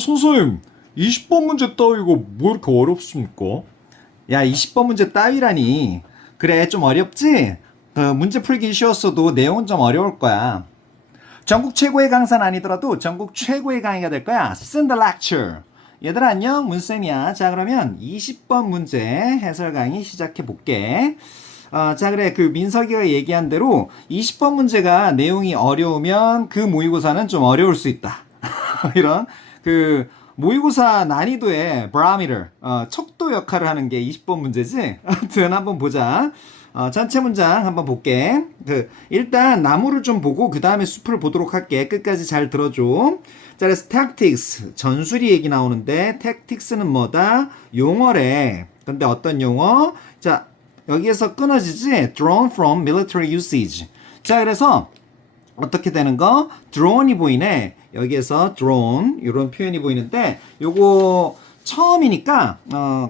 선생님, 20번 문제 따위가 뭐 이렇게 어렵습니까? 야, 20번 문제 따위라니. 그래, 좀 어렵지? 그 문제 풀기 쉬웠어도 내용은 좀 어려울 거야. 전국 최고의 강사는 아니더라도 전국 최고의 강의가 될 거야. Send the lecture. 얘들아 안녕, 문쌤이야. 자, 그러면 20번 문제 해설 강의 시작해 볼게. 자, 그래. 그 민석이가 얘기한 대로 20번 문제가 내용이 어려우면 그 모의고사는 좀 어려울 수 있다. 이런 그 모의고사 난이도의 바로미터, 척도 역할을 하는 게 20번 문제지. 아무튼 한번 보자. 전체 문장 한번 볼게. 일단 나무를 좀 보고 그 다음에 숲을 보도록 할게. 끝까지 잘 들어줘. 자, 그래서 tactics, 전술이 얘기 나오는데 tactics는 뭐다? 용어래. 근데 어떤 용어? 자, 여기에서 끊어지지? drawn from military usage. 자, 그래서 어떻게 되는 거? 드론이 보이네. 여기에서 drone 이런 표현이 보이는데 요거 처음이니까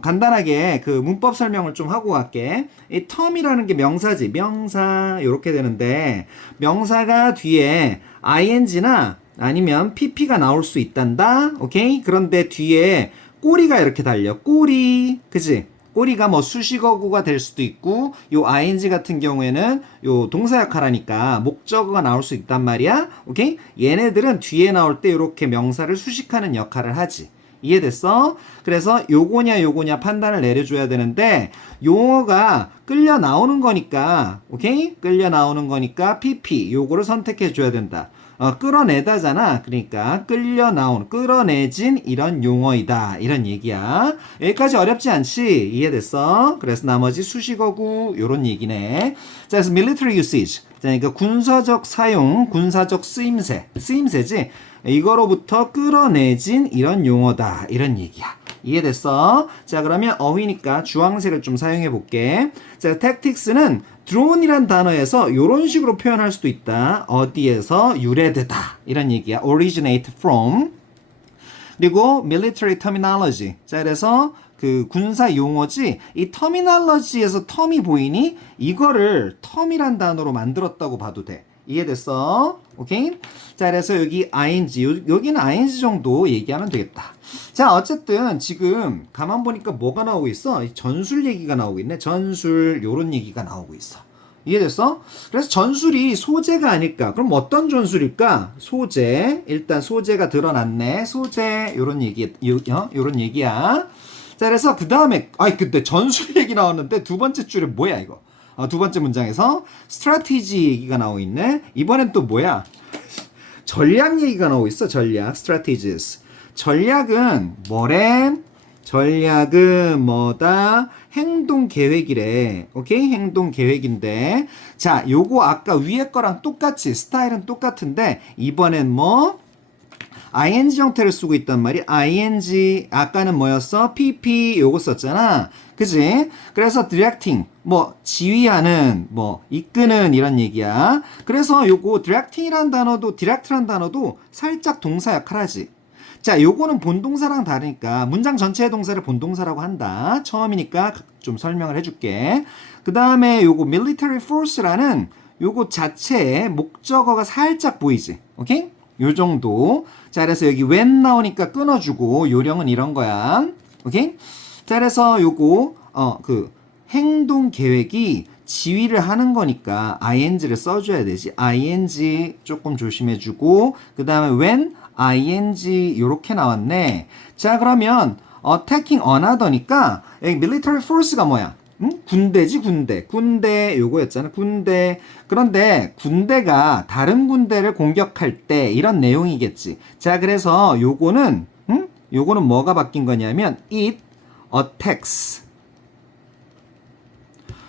간단하게 그 문법 설명을 좀 하고 갈게. 이 term이라는 게 명사지. 명사 이렇게 되는데 명사가 뒤에 ing나 아니면 pp가 나올 수 있단다. 오케이? 그런데 뒤에 꼬리가 이렇게 달려. 꼬리. 그치? 꼬리가 뭐 수식어구가 될 수도 있고 요 ing 같은 경우에는 요 동사 역할하니까 목적어가 나올 수 있단 말이야. 오케이? 얘네들은 뒤에 나올 때 이렇게 명사를 수식하는 역할을 하지. 이해됐어? 그래서 요거냐 판단을 내려줘야 되는데 용어가 끌려 나오는 거니까 오케이? 끌려 나오는 거니까 pp 요거를 선택해 줘야 된다. 끌어내다잖아. 그러니까 끌려 나온, 끌어내진 이런 용어이다. 이런 얘기야. 여기까지 어렵지 않지? 이해됐어? 그래서 나머지 수식어구 요런 얘기네. 자, 그래서 military usage. 자, 그러니까 군사적 사용, 군사적 쓰임새지. 이거로부터 끌어내진 이런 용어다. 이런 얘기야. 이해됐어? 자, 그러면 어휘니까 주황색을 좀 사용해 볼게. 자, tactics는 드론이란 단어에서 이런 식으로 표현할 수도 있다. 어디에서 유래되다. 이런 얘기야. originate from. 그리고 military terminology. 자, 그래서 그 군사 용어지. 이 terminology에서 term이 보이니? 이거를 term이란 단어로 만들었다고 봐도 돼. 이해됐어? 오케이? 자, 그래서 여기 ing, 여기는 ing 정도 얘기하면 되겠다. 자, 어쨌든 지금 가만 보니까 뭐가 나오고 있어? 전술 얘기가 나오고 있네. 전술 요런 얘기가 나오고 있어. 이해됐어? 그래서 전술이 소재가 아닐까? 그럼 어떤 전술일까? 소재. 일단 소재가 드러났네. 소재 요런 얘기, 요런 얘기야. 자, 그래서 그 다음에 근데 전술 얘기 나왔는데 두 번째 줄에 뭐야 이거? 두 번째 문장에서 strategy 얘기가 나오고 있네. 이번엔 또 뭐야? 전략 얘기가 나오고 있어. 전략, strategies. 전략은 뭐래? 전략은 뭐다? 행동 계획이래. 오케이? 행동 계획인데. 자, 요거 아까 위에 거랑 똑같이 스타일은 똑같은데 이번엔 뭐? ing 형태를 쓰고 있단 말이야. ing 아까는 뭐였어? pp 요거 썼잖아. 그지? 그래서 directing 뭐 지휘하는 뭐 이끄는 이런 얘기야. 그래서 요거 directing이란 단어도 direct란 단어도 살짝 동사 역할하지. 자, 요거는 본동사랑 다르니까 문장 전체의 동사를 본동사라고 한다. 처음이니까 좀 설명을 해줄게. 그 다음에 요거 military force라는 요거 자체의 목적어가 살짝 보이지. 오케이? 요 정도. 자, 그래서 여기 when 나오니까 끊어주고 요령은 이런 거야. 오케이? 자, 그래서 요거 그 행동 계획이 지휘를 하는 거니까 ing를 써줘야 되지. ing 조금 조심해주고 그 다음에 when ing 요렇게 나왔네. 자, 그러면 attacking another니까 여기 military force가 뭐야? 군대지, 군대 요거였잖아. 군대. 그런데 군대가 다른 군대를 공격할 때 이런 내용이겠지. 자, 그래서 요거는 요거는 뭐가 바뀐 거냐면 it attacks.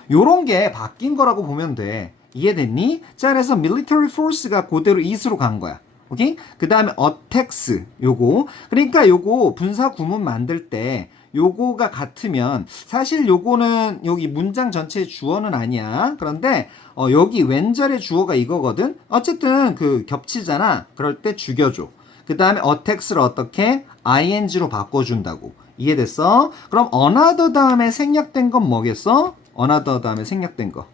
요런 게 바뀐 거라고 보면 돼. 이해됐니? 자, 그래서 military force가 그대로 it으로 간 거야. 오케이? 그 다음에 attacks 요거. 그러니까 요거 분사 구문 만들 때 요거가 같으면 사실 요거는 여기 문장 전체의 주어는 아니야. 그런데 여기 왼절의 주어가 이거거든. 어쨌든 그 겹치잖아. 그럴 때 죽여줘. 그 다음에 attacks를 어떻게? ing로 바꿔준다고. 이해됐어? 그럼 another 다음에 생략된 건 뭐겠어? another 다음에 생략된 거.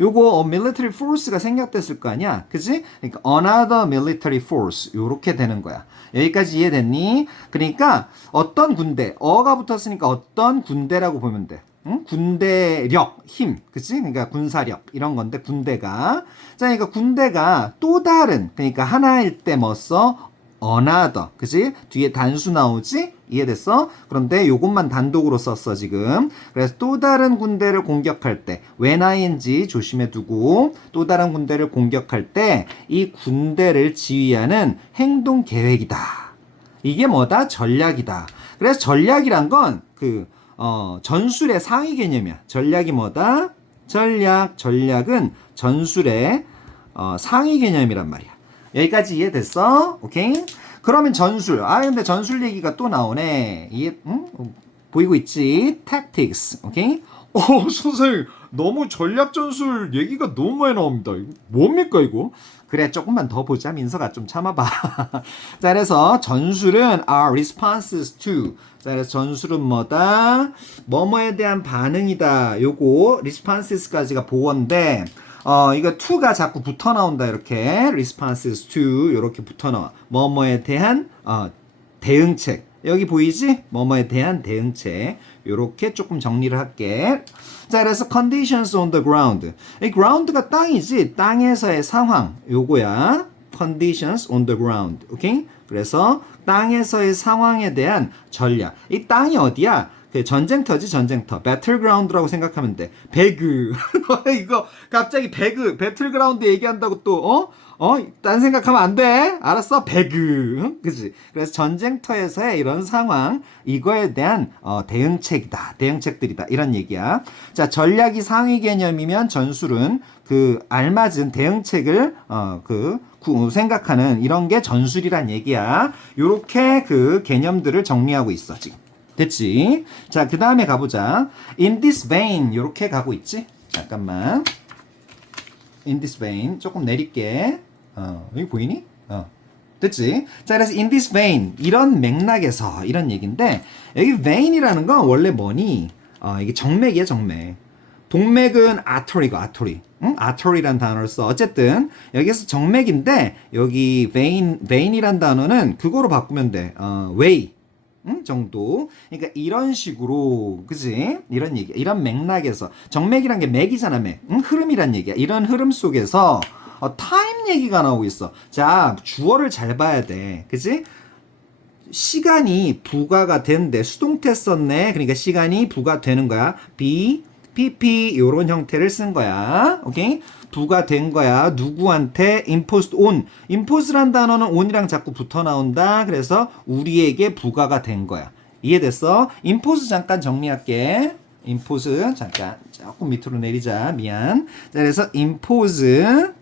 요거 military force가 생략됐을 거 아니야. 그치? 그러니까 another military force 요렇게 되는 거야. 여기까지 이해됐니? 그러니까 어떤 군대, 어가 붙었으니까 어떤 군대라고 보면 돼. 응? 군대력, 힘, 그치? 그러니까 군사력 이런 건데 군대가 자, 그러니까 군대가 또 다른 그러니까 하나일 때 뭐 써? another, 그치? 뒤에 단수 나오지? 이해됐어? 그런데 요것만 단독으로 썼어 지금. 그래서 또 다른 군대를 공격할 때 when ing 조심해 두고 또 다른 군대를 공격할 때 이 군대를 지휘하는 행동 계획이다. 이게 뭐다? 전략이다. 그래서 전략이란 건 전술의 상위 개념이야. 전략이 뭐다? 전략은 전술의 상위 개념이란 말이야. 여기까지 이해됐어? 오케이? 그러면 전술. 근데 전술 얘기가 또 나오네. 보이고 있지? tactics. 오케이? 선생님 너무 전략 전술 얘기가 너무 많이 나옵니다. 이거 뭡니까 이거? 그래, 조금만 더 보자. 민서가 좀 참아봐. 자, 그래서 전술은 are responses to. 자, 그래서 전술은 뭐다? 뭐뭐에 대한 반응이다. 요거 responses까지가 보어인데 이거 to가 자꾸 붙어 나온다. 이렇게 responses to 이렇게 붙어 나와. 뭐뭐에 대한 대응책. 여기 보이지? 뭐뭐에 대한 대응책. 요렇게 조금 정리를 할게. 자, 그래서 conditions on the ground. 이 ground가 땅이지. 땅에서의 상황. 요거야. conditions on the ground. 오케이? 그래서 땅에서의 상황에 대한 전략. 이 땅이 어디야? 그 전쟁터지, 전쟁터. 배틀그라운드라고 생각하면 돼. 배그. 이거 갑자기 배틀그라운드 얘기한다고 또 딴 생각하면 안 돼. 알았어? 배그. 그치? 그래서 전쟁터에서의 이런 상황, 이거에 대한 대응책이다. 대응책들이다. 이런 얘기야. 자, 전략이 상위 개념이면 전술은 알맞은 대응책을 생각하는 이런 게 전술이란 얘기야. 요렇게 개념들을 정리하고 있어, 지금. 됐지? 자, 그 다음에 가보자. In this vein. 요렇게 가고 있지? 잠깐만. In this vein. 조금 내릴게. 여기 보이니? 됐지? 자, 그래서 in this vein. 이런 맥락에서 이런 얘기인데, 여기 vein이라는 건 원래 뭐니? 이게 정맥이야, 정맥. 동맥은 artery가 artery. 응? artery란 단어를 써. 어쨌든, 여기서 정맥인데, 여기 vein이란 단어는 그거로 바꾸면 돼. way. 정도. 그러니까 이런 식으로, 그지? 이런 얘기, 이런 맥락에서 정맥이란 게 맥이잖아, 맥. 흐름이란 얘기야. 이런 흐름 속에서 타임 얘기가 나오고 있어. 자, 주어를 잘 봐야 돼, 그지? 시간이 부과가 된대. 수동태 썼네. 그러니까 시간이 부과되는 거야. be, pp 요런 형태를 쓴 거야. 오케이? 부과된 거야. 누구한테? imposed on. impose란 단어는 on이랑 자꾸 붙어 나온다. 그래서 우리에게 부과가 된 거야. 이해됐어? impose 잠깐 정리할게. impose 잠깐 조금 밑으로 내리자. 미안. 자, 그래서 impose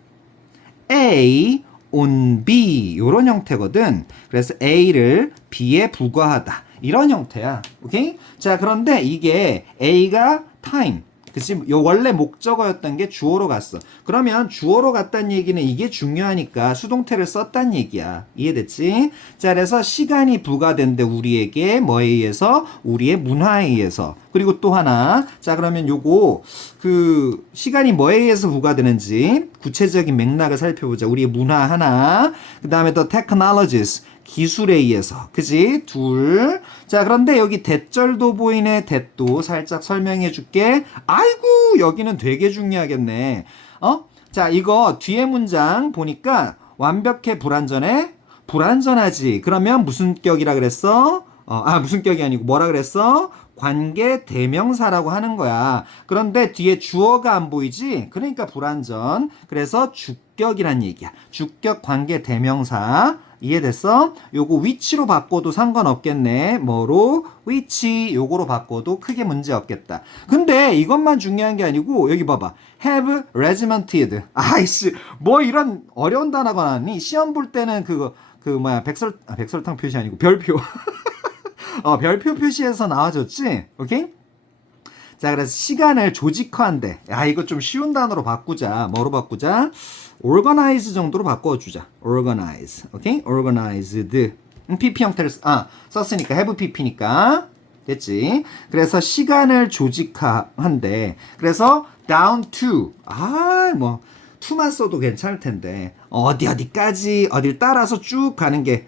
A on B 요런 형태거든. 그래서 A를 B에 부과하다. 이런 형태야. 오케이? 자, 그런데 이게 A가 time. 그치? 요 원래 목적어였던 게 주어로 갔어. 그러면 주어로 갔다는 얘기는 이게 중요하니까 수동태를 썼단 얘기야. 이해됐지? 자, 그래서 시간이 부과된대 우리에게 뭐에 의해서? 우리의 문화에 의해서. 그리고 또 하나. 자, 그러면 요거 시간이 뭐에 의해서 부과되는지 구체적인 맥락을 살펴보자. 우리의 문화 하나. 그 다음에 더 technologies. 기술에 의해서. 그지? 둘. 자, 그런데 여기 대절도 보이네. 대도 살짝 설명해 줄게. 아이고, 여기는 되게 중요하겠네. 자, 이거 뒤에 문장 보니까 완벽해, 불완전해? 불완전하지. 그러면 무슨 격이라 그랬어? 무슨 격이 아니고 뭐라 그랬어? 관계 대명사라고 하는 거야. 그런데 뒤에 주어가 안 보이지? 그러니까 불완전. 그래서 주격이란 얘기야. 주격 관계 대명사. 이해됐어? 요거 위치로 바꿔도 상관없겠네. 뭐로? 위치 요거로 바꿔도 크게 문제 없겠다. 근데 이것만 중요한 게 아니고 여기 봐봐. have regimented. 아이씨, 뭐 이런 어려운 단어가 나왔니? 시험 볼 때는 백설탕 표시 아니고 별표. 별표 표시해서 나와줬지? 오케이? 자, 그래서 시간을 조직화한대. 이거 좀 쉬운 단어로 바꾸자. 뭐로 바꾸자? organize 정도로 바꿔주자. organize. 오케이? organized. pp 형태를 썼으니까 have pp니까. 됐지? 그래서 시간을 조직화한대. 그래서 down to. 뭐 to만 써도 괜찮을 텐데. 어디까지 어딜 따라서 쭉 가는 게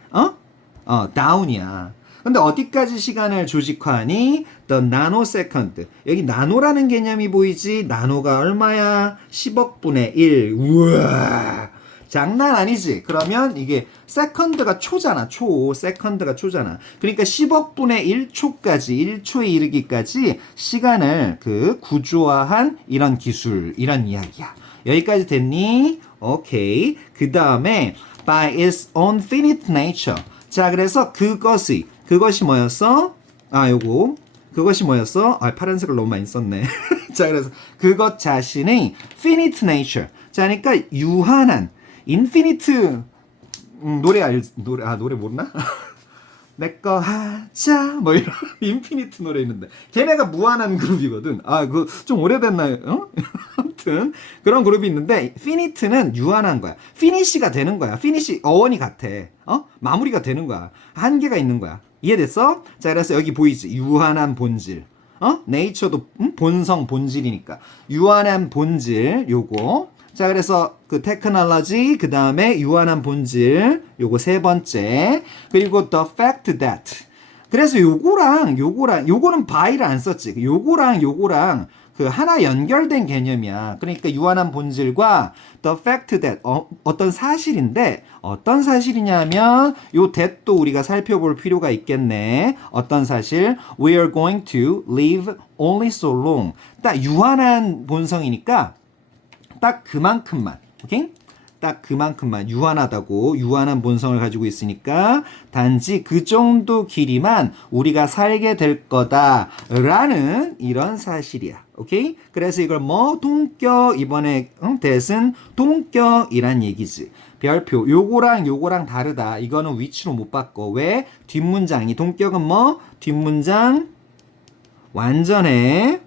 down이야. 근데 어디까지 시간을 조직화하니? The nanosecond. 여기 나노라는 개념이 보이지? 나노가 얼마야? 10억 분의 1. 우와. 장난 아니지? 그러면 이게 세컨드가 초잖아. 세컨드가 초잖아. 그러니까 10억 분의 1초까지, 1초에 이르기까지 시간을 구조화한 이런 기술, 이런 이야기야. 여기까지 됐니? 오케이. 그 다음에 by its own finite nature. 자, 그래서 그것이 뭐였어? 그것이 뭐였어? 파란색을 너무 많이 썼네. 자, 그래서 그것 자신의 finite nature. 자, 그러니까 유한한, infinite, 노래 모르나? 내꺼 하자, 뭐 이런, 인피니트 노래 있는데. 걔네가 무한한 그룹이거든. 그거 좀 오래됐나요? 아무튼, 그런 그룹이 있는데, 피니트는 유한한 거야. 피니시가 되는 거야. 피니시, 어원이 같아. 마무리가 되는 거야. 한계가 있는 거야. 이해됐어? 자, 그래서 여기 보이지? 유한한 본질. 네이처도 본성, 본질이니까. 유한한 본질, 요거. 자, 그래서 테크놀로지, 그 다음에 유한한 본질, 요거 세 번째. 그리고 the fact that. 그래서 요거는 by를 안 썼지. 요거랑 하나 연결된 개념이야. 그러니까 유한한 본질과 the fact that 어떤 사실인데 어떤 사실이냐면 요 that도 우리가 살펴볼 필요가 있겠네. 어떤 사실? We are going to live only so long. 딱 유한한 본성이니까 딱 그만큼만. 오케이? 딱 그만큼만 유한하다고 유한한 본성을 가지고 있으니까 단지 그 정도 길이만 우리가 살게 될 거다라는 이런 사실이야. 오케이? 그래서 이걸 동격 이번에 that은 동격이란 얘기지. 별표 요거랑 다르다. 이거는 위치로 못 바꿔. 왜? 뒷문장이 동격은 뒷문장 완전해.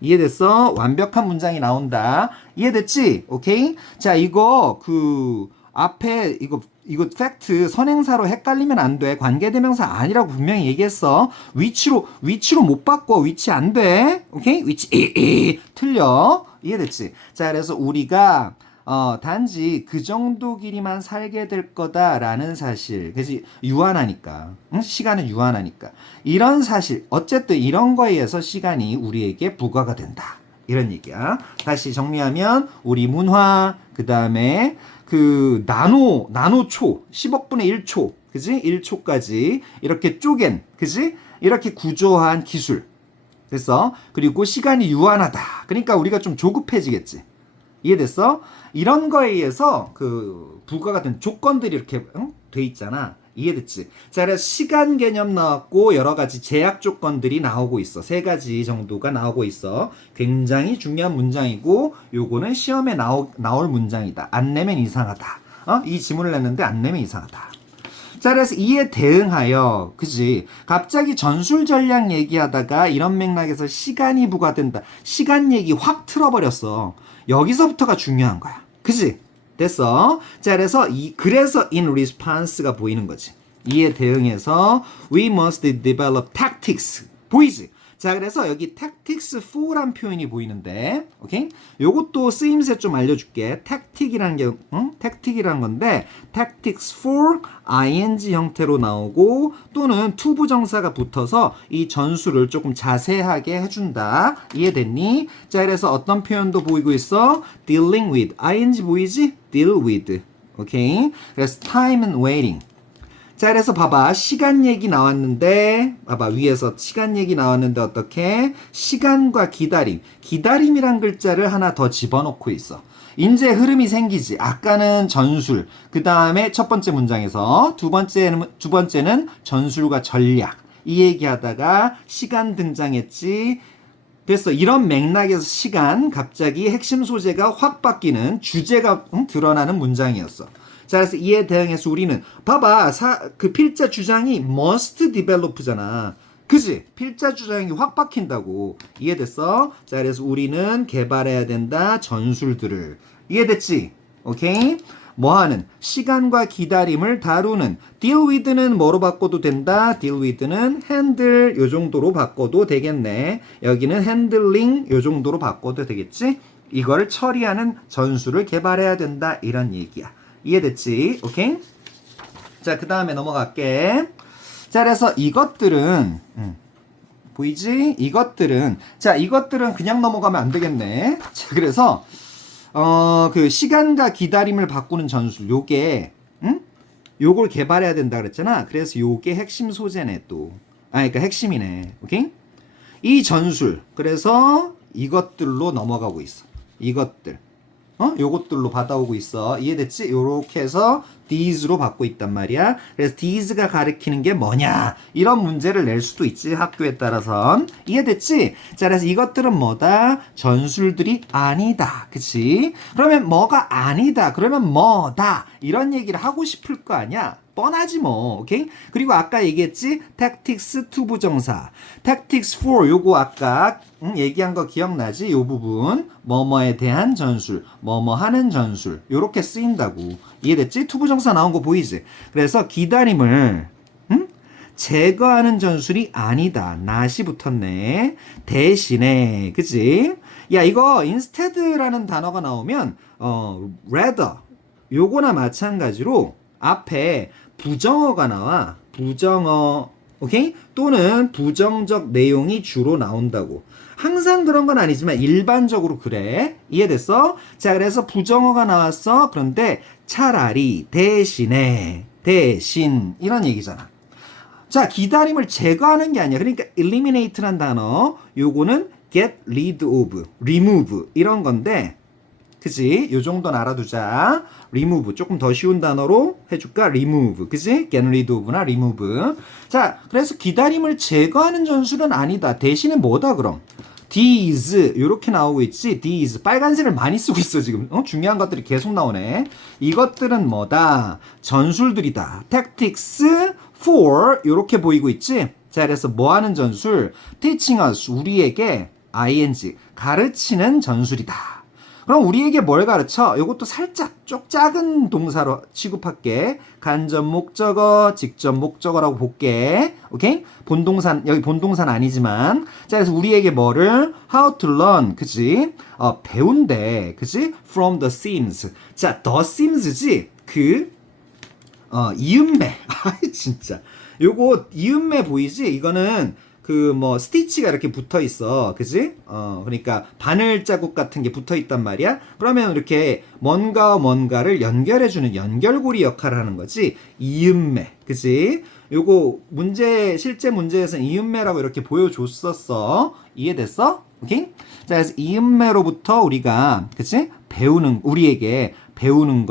이해됐어? 완벽한 문장이 나온다. 이해됐지? 오케이? 자, 이거 앞에 이거 팩트 선행사로 헷갈리면 안 돼. 관계대명사 아니라고 분명히 얘기했어. 위치로 못 바꿔. 위치 안 돼. 오케이? 위치 틀려. 이해됐지? 자, 그래서 우리가 단지 그 정도 길이만 살게 될 거다라는 사실. 그래서 유한하니까. 시간은 유한하니까. 이런 사실. 어쨌든 이런 거에 의해서 시간이 우리에게 부과가 된다. 이런 얘기야. 다시 정리하면 우리 문화, 그 다음에 나노초, 10억 분의 1초, 그지? 1초까지 이렇게 쪼갠, 그지? 이렇게 구조한 기술. 그래서 그리고 시간이 유한하다. 그러니까 우리가 좀 조급해지겠지. 이해됐어? 이런 거에 의해서 부과가 된 조건들이 이렇게 돼 있잖아. 이해됐지? 자, 그래서 시간 개념 나왔고 여러 가지 제약 조건들이 나오고 있어. 3가지 정도가 나오고 있어. 굉장히 중요한 문장이고 요거는 시험에 나올 문장이다. 안 내면 이상하다. 이 지문을 냈는데 안 내면 이상하다. 자, 그래서 이에 대응하여, 그지? 갑자기 전술 전략 얘기하다가 이런 맥락에서 시간이 부과된다. 시간 얘기 확 틀어버렸어. 여기서부터가 중요한 거야. 그지? 됐어. 자, 그래서 in response가 보이는 거지. 이에 대응해서 we must develop tactics. 보이지? 자, 그래서 여기 tactics for란 표현이 보이는데, 오케이? 요것도 쓰임새 좀 알려줄게. tactic이라는 건데, tactics for ing 형태로 나오고, 또는 to 부정사가 붙어서 이 전술을 조금 자세하게 해준다. 이해됐니? 자, 그래서 어떤 표현도 보이고 있어? dealing with. ing 보이지? deal with. 오케이? 그래서 time and waiting. 자, 그래서 봐봐. 시간 얘기 나왔는데, 봐봐. 위에서 시간 얘기 나왔는데 어떻게? 시간과 기다림. 기다림이란 글자를 하나 더 집어넣고 있어. 이제 흐름이 생기지. 아까는 전술. 그 다음에 첫 번째 문장에서 두 번째는 전술과 전략. 이 얘기하다가 시간 등장했지. 됐어. 이런 맥락에서 시간, 갑자기 핵심 소재가 확 바뀌는 주제가 드러나는 문장이었어. 자, 그래서 이에 대응해서 우리는 봐봐. 필자 주장이 must develop잖아. 그지? 필자 주장이 확 바뀐다고. 이해됐어? 자, 그래서 우리는 개발해야 된다. 전술들을. 이해됐지? 오케이? 뭐하는 시간과 기다림을 다루는 deal with는 뭐로 바꿔도 된다. deal with는 handle 요 정도로 바꿔도 되겠네. 여기는 handling 요 정도로 바꿔도 되겠지. 이거를 처리하는 전술을 개발해야 된다 이런 얘기야. 이해됐지? 오케이? 자, 그 다음에 넘어갈게. 자, 그래서 이것들은 보이지? 이것들은 그냥 넘어가면 안 되겠네. 자, 그래서 그 시간과 기다림을 바꾸는 전술 요게 요걸 개발해야 된다 그랬잖아. 그래서 요게 핵심 소재네 또. 그러니까 핵심이네. 오케이? 이 전술. 그래서 이것들로 넘어가고 있어. 이것들. 요것들로 받아오고 있어. 이해됐지? 요렇게 해서 these로 받고 있단 말이야. 그래서 these가 가리키는 게 뭐냐? 이런 문제를 낼 수도 있지. 학교에 따라선. 이해됐지? 자, 그래서 이것들은 뭐다? 전술들이 아니다. 그치? 그러면 뭐가 아니다. 그러면 뭐다. 이런 얘기를 하고 싶을 거 아니야? 뻔하지 뭐. 오케이? 그리고 아까 얘기했지? tactics to 부정사. tactics for 요거 아까 얘기한 거 기억나지? 요 부분. 뭐뭐에 대한 전술. 뭐뭐 하는 전술. 요렇게 쓰인다고. 이해됐지? to 부정사 나온 거 보이지? 그래서 기다림을 제거하는 전술이 아니다. not이 붙었네. 대신에 그치? 야, 이거 instead라는 단어가 나오면 rather 요거나 마찬가지로 앞에 부정어가 나와. 부정어. 오케이? 또는 부정적 내용이 주로 나온다고. 항상 그런 건 아니지만 일반적으로 그래. 이해됐어? 자, 그래서 부정어가 나왔어. 그런데 차라리, 대신에, 대신 이런 얘기잖아. 자, 기다림을 제거하는 게 아니야. 그러니까 eliminate란 단어. 요거는 get rid of, remove 이런 건데 그치? 요 정도는 알아두자. remove 조금 더 쉬운 단어로 해줄까? remove 그치? get rid of나 remove. 자, 그래서 기다림을 제거하는 전술은 아니다. 대신에 뭐다 그럼? these 요렇게 나오고 있지. these 빨간색을 많이 쓰고 있어 지금. 중요한 것들이 계속 나오네. 이것들은 뭐다? 전술들이다. tactics for 요렇게 보이고 있지. 자, 그래서 뭐 하는 전술? teaching us 우리에게 ing 가르치는 전술이다. 그럼 우리에게 뭘 가르쳐? 이것도 살짝 작은 동사로 취급할게. 간접 목적어, 직접 목적어라고 볼게. 오케이? 본동산, 여기 본동사는 아니지만. 자, 그래서 우리에게 뭐를? How to learn. 그치? 배운대. 그치? From the themes. 자, the themes지? 이음매. 아이, 진짜. 요거, 이음매 보이지? 이거는 스티치가 이렇게 붙어 있어. 그지? 그러니까 바늘 자국 같은 게 붙어 있단 말이야. 그러면 이렇게 뭔가와 뭔가를 연결해주는 연결고리 역할을 하는 거지. 이음매. 그지? 요거 실제 문제에서는 이음매라고 이렇게 보여줬었어. 이해됐어? 오케이? 자, 그래서 이음매로부터 우리가, 그치? 우리에게 배우는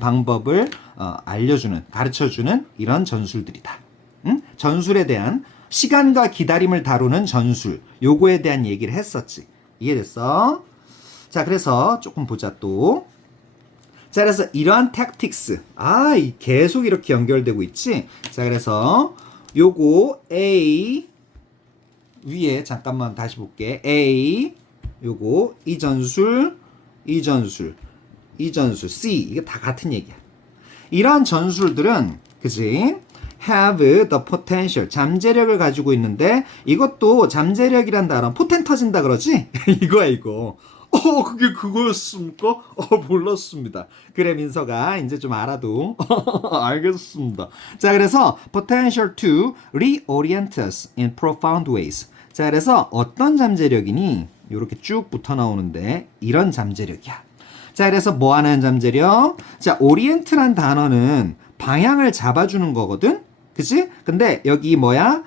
방법을, 알려주는, 가르쳐주는 이런 전술들이다. 응? 전술에 대한 시간과 기다림을 다루는 전술. 요거에 대한 얘기를 했었지. 이해됐어? 자, 그래서 조금 보자 또. 자, 그래서 이러한 tactics. 계속 이렇게 연결되고 있지? 자, 그래서 요거 A 위에 잠깐만 다시 볼게. A 요거 이 전술 C 이게 다 같은 얘기야. 이러한 전술들은 그지? have the potential 잠재력을 가지고 있는데 이것도 잠재력이란 단어 포텐 터진다 그러지? 이거야 이거. 그게 그거였습니까? 몰랐습니다. 그래 민서가 이제 좀 알아도 알겠습니다. 자, 그래서 potential to reorient us in profound ways. 자, 그래서 어떤 잠재력이니? 이렇게 쭉 붙어 나오는데 이런 잠재력이야. 자, 그래서 뭐 하는 잠재력? 자, orient란 단어는 방향을 잡아주는 거거든? 그치? 근데 여기 뭐야?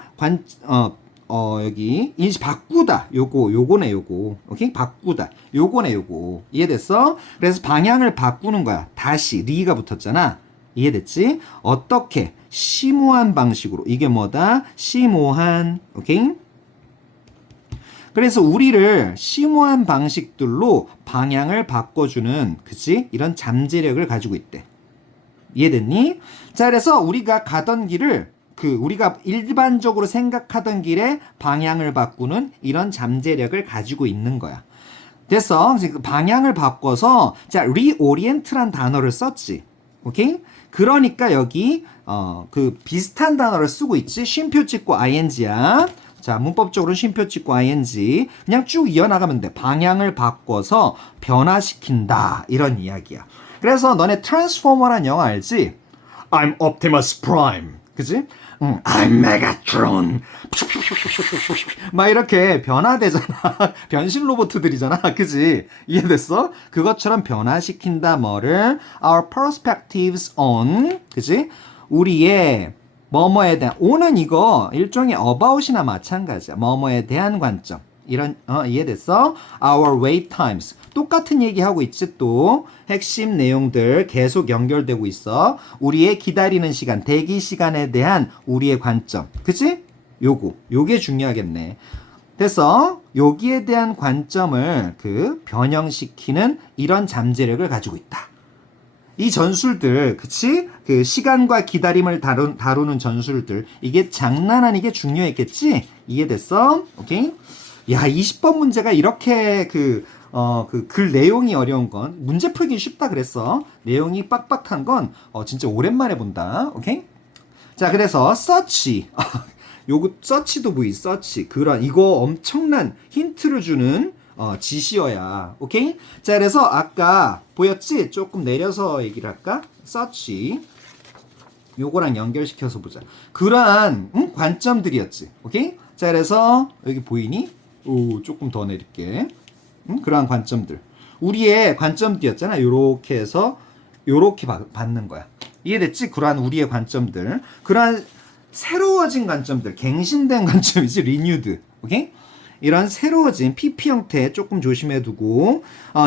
여기 바꾸다. 요거네. 오케이? 바꾸다. 요거네. 이해됐어? 그래서 방향을 바꾸는 거야. 다시 리가 붙었잖아. 이해됐지? 어떻게? 심오한 방식으로. 이게 뭐다? 심오한. 오케이? 그래서 우리를 심오한 방식들로 방향을 바꿔주는 그치? 이런 잠재력을 가지고 있대. 이해됐니? 자, 그래서 우리가 가던 길을 우리가 일반적으로 생각하던 길에 방향을 바꾸는 이런 잠재력을 가지고 있는 거야. 됐어? 방향을 바꿔서 자, reorient란 단어를 썼지. 오케이? 그러니까 여기 그 비슷한 단어를 쓰고 있지. 쉼표 찍고 ing야. 자, 문법적으로 쉼표 찍고 ing. 그냥 쭉 이어나가면 돼. 방향을 바꿔서 변화시킨다. 이런 이야기야. 그래서 너네 트랜스포머란 영화 알지? I'm Optimus Prime. 그지? I'm Megatron. 막 이렇게 변화되잖아. 변신 로봇들이잖아. 그지? 이해됐어? 그것처럼 변화시킨다 뭐를 our perspectives on 그지? 우리의 뭐뭐에 대한 on은 이거 일종의 about이나 마찬가지야. 뭐뭐에 대한 관점. 이런 이해됐어? Our wait times 똑같은 얘기하고 있지 또 핵심 내용들 계속 연결되고 있어. 우리의 기다리는 시간, 대기 시간에 대한 우리의 관점, 그치? 요게 중요하겠네. 됐어? 여기에 대한 관점을 그 변형시키는 이런 잠재력을 가지고 있다. 이 전술들, 그치? 그 시간과 기다림을 다루는 전술들 이게 장난 아니게 중요했겠지? 이해됐어? 오케이? 야, 20번 문제가 이렇게 그 글 내용이 어려운 건 문제 풀기 쉽다 그랬어. 내용이 빡빡한 건 진짜 오랜만에 본다. 오케이? 자, 그래서 search. 요거 search도 보이. search. 그런 이거 엄청난 힌트를 주는 지시어야. 오케이? 자, 그래서 아까 보였지? 조금 내려서 얘기를 할까? search. 요거랑 연결시켜서 보자. 그러한 관점들이었지. 오케이? 자, 그래서 여기 보이니? 오, 조금 더 내릴게. 그러한 관점들. 우리의 관점들이었잖아. 요렇게 해서 요렇게 받는 거야. 이해됐지? 그러한 우리의 관점들. 그러한 새로워진 관점들. 갱신된 관점이지. renewed. 오케이? 이런 새로워진 PP 형태 조금 조심해 두고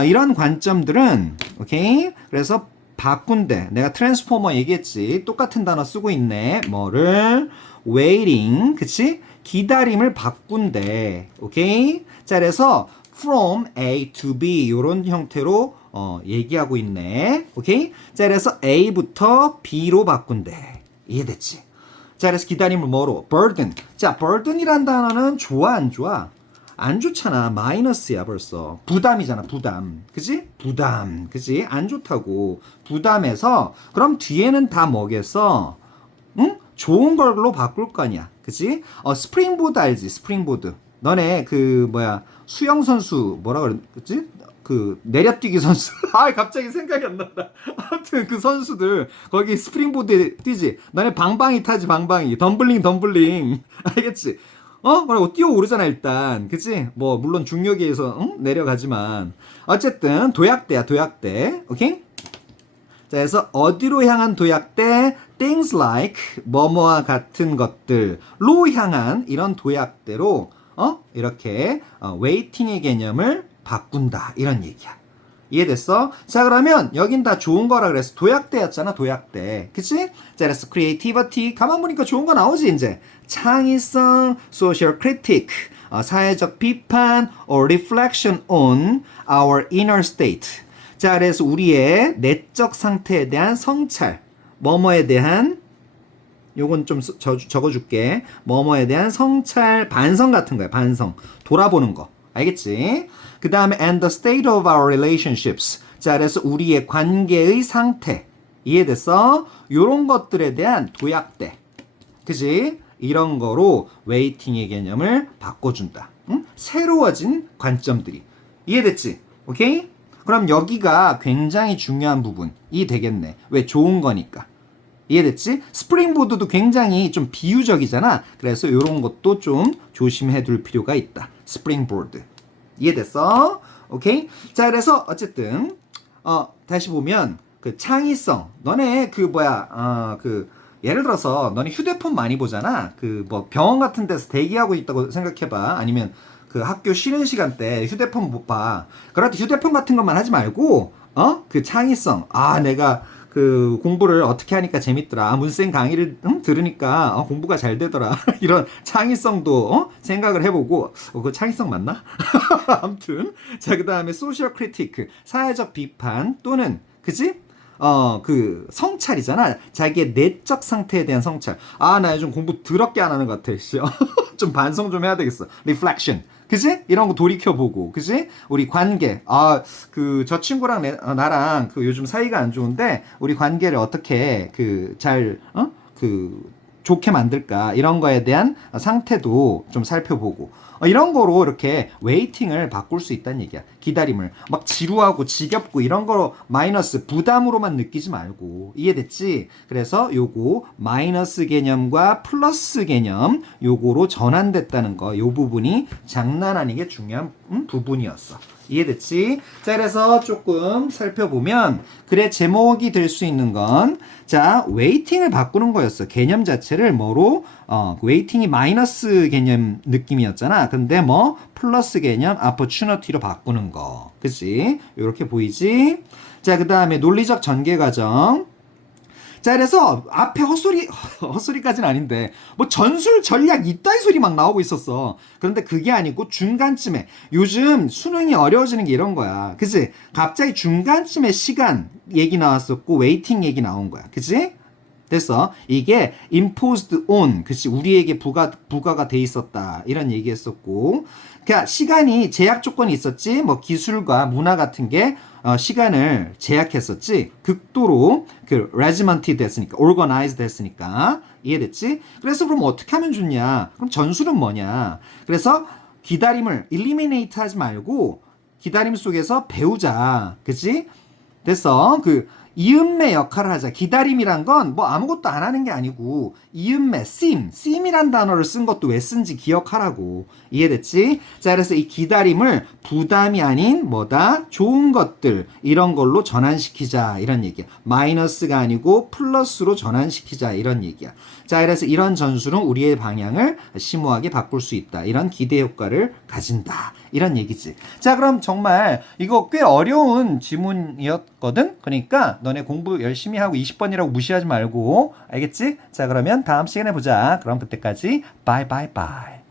이런 관점들은 오케이? 그래서 바꾼대. 내가 트랜스포머 얘기했지. 똑같은 단어 쓰고 있네. 뭐를? waiting. 그치? 기다림을 바꾼대. 오케이? 자, 그래서 from A to B 요런 형태로 얘기하고 있네. 오케이? 자, 그래서 A부터 B로 바꾼대. 이해됐지? 자, 그래서 기다림을 뭐로? burden. 자, burden이란 단어는 좋아 안 좋아? 안 좋잖아. 마이너스야 벌써. 부담이잖아. 부담. 그지? 부담. 그지? 안 좋다고. 부담해서 그럼 뒤에는 다 뭐겠어? 응? 좋은 걸로 바꿀 거 아니야. 그치? 스프링보드 알지? 스프링보드. 너네 그 뭐야 수영 선수 뭐라 그랬지? 그 내려뛰기 선수. 아, 갑자기 생각이 안 난다. 아무튼 그 선수들 거기 스프링보드에 뛰지. 너네 방방이 타지. 방방이. 덤블링. 알겠지? 그리고 뛰어오르잖아 일단. 그치? 뭐 물론 중력에 의해서 내려가지만 어쨌든 도약대야. 도약대. 오케이? 자, 그래서 어디로 향한 도약대? things like 뭐뭐와 같은 것들로 향한 이런 도약대로 이렇게 waiting의 개념을 바꾼다. 이런 얘기야. 이해됐어? 자, 그러면 여긴 다 좋은 거라 그래서 도약대였잖아. 도약대. 그치? 자, 그래서 creativity 가만 보니까 좋은 거 나오지 이제. 창의성, social critic 사회적 비판 or reflection on our inner state. 자, 그래서 우리의 내적 상태에 대한 성찰, 뭐뭐에 대한 요건 좀 적어줄게. 뭐뭐에 대한 성찰, 반성 같은 거야. 반성, 돌아보는 거. 알겠지? 그 다음에 and the state of our relationships. 자, 그래서 우리의 관계의 상태. 이해됐어? 요런 것들에 대한 도약대. 그지? 이런 거로 웨이팅의 개념을 바꿔준다. 응? 새로워진 관점들이. 이해됐지? 오케이? 그럼 여기가 굉장히 중요한 부분이 되겠네. 왜? 좋은 거니까. 이해됐지? 스프링보드도 굉장히 좀 비유적이잖아. 그래서 이런 것도 좀 조심해 둘 필요가 있다. 스프링보드. 이해됐어? 오케이? 자, 그래서 어쨌든 다시 보면 그 창의성. 너네 그 뭐야 예를 들어서 너네 휴대폰 많이 보잖아. 그 뭐 병원 같은 데서 대기하고 있다고 생각해봐. 아니면 그 학교 쉬는 시간 때 휴대폰 못 봐. 그럴 때 휴대폰 같은 것만 하지 말고 그 창의성. 아, 내가 그 공부를 어떻게 하니까 재밌더라. 문쌤 강의를 들으니까 공부가 잘 되더라. 이런 창의성도 생각을 해보고 그 창의성 맞나? 아무튼 자, 그 다음에 소셜 크리티크 사회적 비판 또는 그지? 그 성찰이잖아. 자기의 내적 상태에 대한 성찰. 아, 나 요즘 공부 더럽게 안 하는 것 같아. 좀 반성 좀 해야 되겠어. reflection. 그지? 이런 거 돌이켜보고, 그지? 우리 관계, 저 친구랑 나랑 요즘 사이가 안 좋은데, 우리 관계를 어떻게 좋게 만들까? 이런 거에 대한 상태도 좀 살펴보고, 이런 거로 이렇게 웨이팅을 바꿀 수 있다는 얘기야. 기다림을. 막 지루하고 지겹고 이런 거 마이너스, 부담으로만 느끼지 말고. 이해됐지? 그래서 요거 마이너스 개념과 플러스 개념 요거로 전환됐다는 거. 요 부분이 장난 아니게 중요한 부분이었어. 이해됐지? 자, 그래서 조금 살펴보면, 그래, 제목이 될 수 있는 건, 자, 웨이팅을 바꾸는 거였어. 개념 자체를 뭐로? 웨이팅이 마이너스 개념 느낌이었잖아. 근데 뭐, 플러스 개념, opportunity로 바꾸는 거. 그치? 요렇게 보이지? 자, 그 다음에 논리적 전개 과정. 자, 그래서 앞에 헛소리까지는 아닌데 뭐 전술 전략 이따위 소리 막 나오고 있었어. 그런데 그게 아니고 중간쯤에 요즘 수능이 어려워지는 게 이런 거야. 그치? 갑자기 중간쯤에 시간 얘기 나왔었고 웨이팅 얘기 나온 거야. 그치? 됐어. 이게 imposed on, 그치? 우리에게 부과가 돼 있었다. 이런 얘기했었고. 그러니까 시간이 제약 조건이 있었지. 뭐 기술과 문화 같은 게 시간을 제약했었지. 극도로 regimented 됐으니까, organized 됐으니까. 이해됐지? 그래서 그럼 어떻게 하면 좋냐? 그럼 전술은 뭐냐? 그래서 기다림을 eliminate 하지 말고 기다림 속에서 배우자. 그치? 됐어. 이음매 역할을 하자. 기다림이란 건 뭐 아무것도 안 하는 게 아니고 이음매, 씀이란 단어를 쓴 것도 왜 쓴지 기억하라고. 이해됐지? 자, 그래서 이 기다림을 부담이 아닌 뭐다? 좋은 것들 이런 걸로 전환시키자 이런 얘기야. 마이너스가 아니고 플러스로 전환시키자 이런 얘기야. 자, 그래서 이런 전술은 우리의 방향을 심오하게 바꿀 수 있다. 이런 기대 효과를 가진다. 이런 얘기지. 자, 그럼 정말 이거 꽤 어려운 지문이었거든? 그러니까 너네 공부 열심히 하고 20번이라고 무시하지 말고. 알겠지? 자, 그러면 다음 시간에 보자. 그럼 그때까지 바이바이바이.